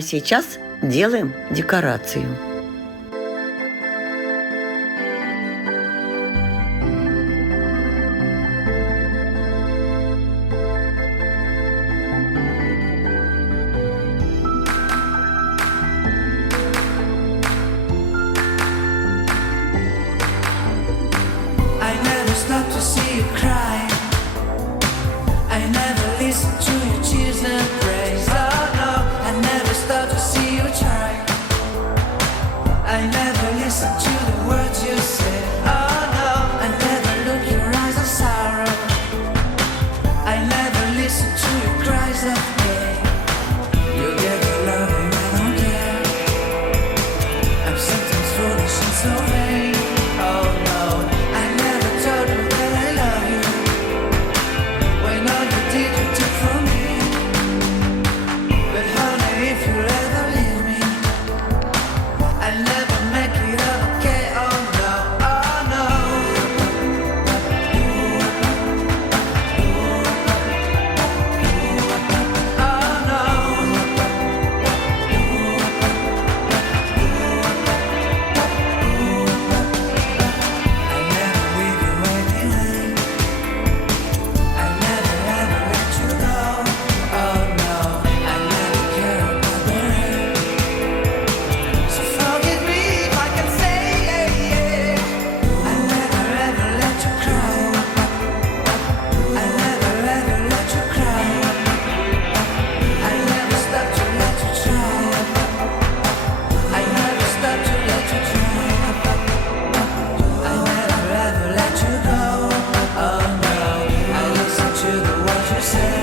А сейчас делаем декорацию. Stop to see you cry. I never listen to your tears and praise. Oh no, I never stop to see you try. I never listen to the words you say. Oh no, I never look your eyes of sorrow. I never listen to your cries of pain. You get the loving, I don't care. I'm sometimes foolish and so vain. Oh no, I never told you that I love you. When all you did you took from me. But honey, if you ever leave me, I'll never make it okay. Oh no, oh no. Oh no. I never leave you waiting. I never ever let you go. Oh no, I never care about the rain. So forgive me if I can say I never ever let you cry. I never ever let you cry. I never stop to let you try. I never stop to let you try. I never ever let you go. Oh no, I listen to the words you say.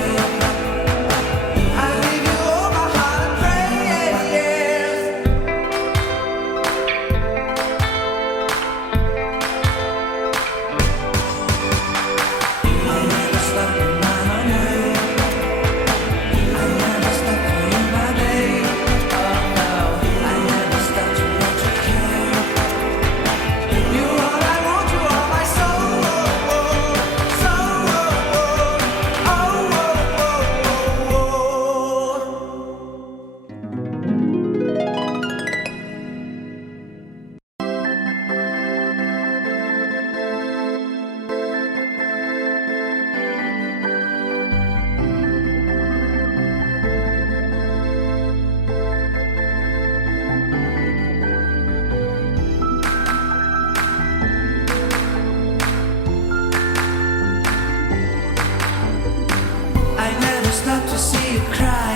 I give you all my heart and prayers. I never stop in my way. I never stop for you, my babe. Oh no, I never stop to let you care. You all I want, you are my soul. Soul. I never stop to see you cry.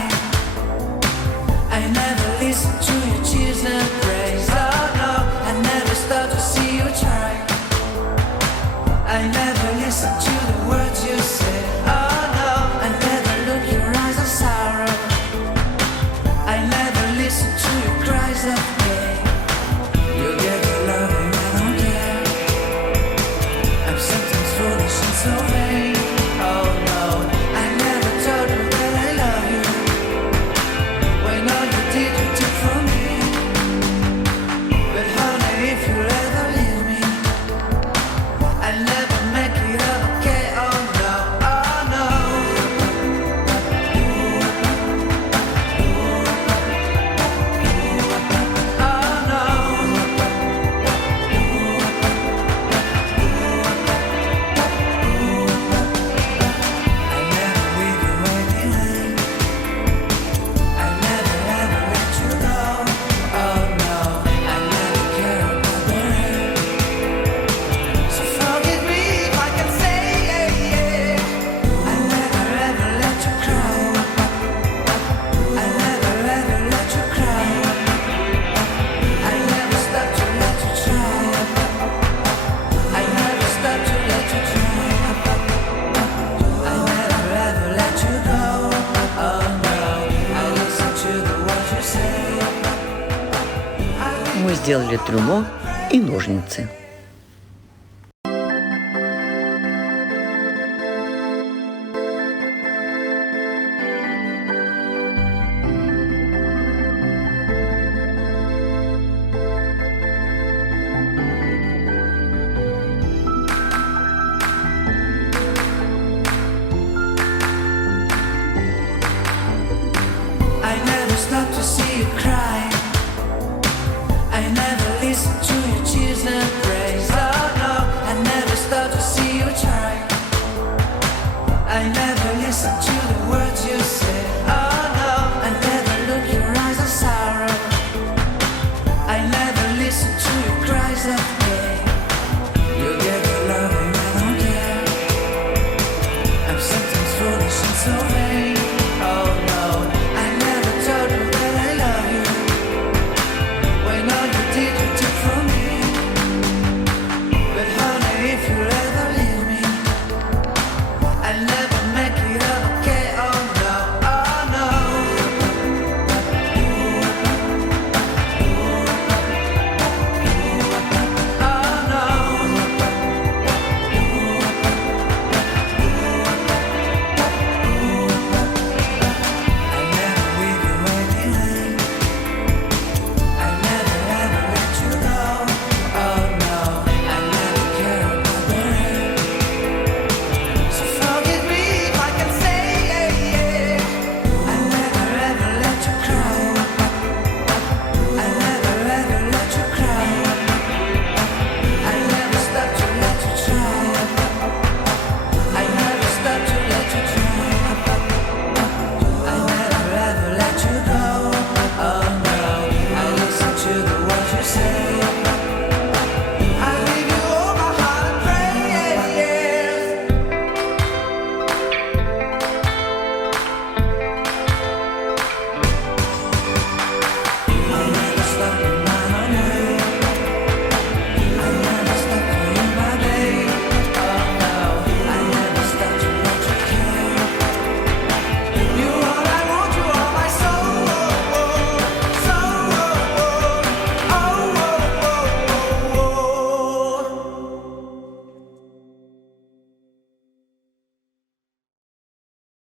I never listen to your tears and praise. Oh no, I never stop to see you try. I never listen to the words you say. Oh no, I never look your eyes of sorrow. I never listen to your cries of pain. You get the loving, I don't care. I'm sometimes foolish and so vain. Oh no, I never told you that I love you. When all you did you took from me. But honey, if you ever leave me, I'll never make it okay. Oh no, oh no. Oh no. I never leave you waiting. I never ever let you go. Oh no, I never care about the rain. So forgive me if I can say I never ever let you cry. I never ever let you cry. I never stop to let you try. I never stop to let you try. I never ever let you go. Oh no, I listen to the words you say. Мы сделали трюмо и ножницы.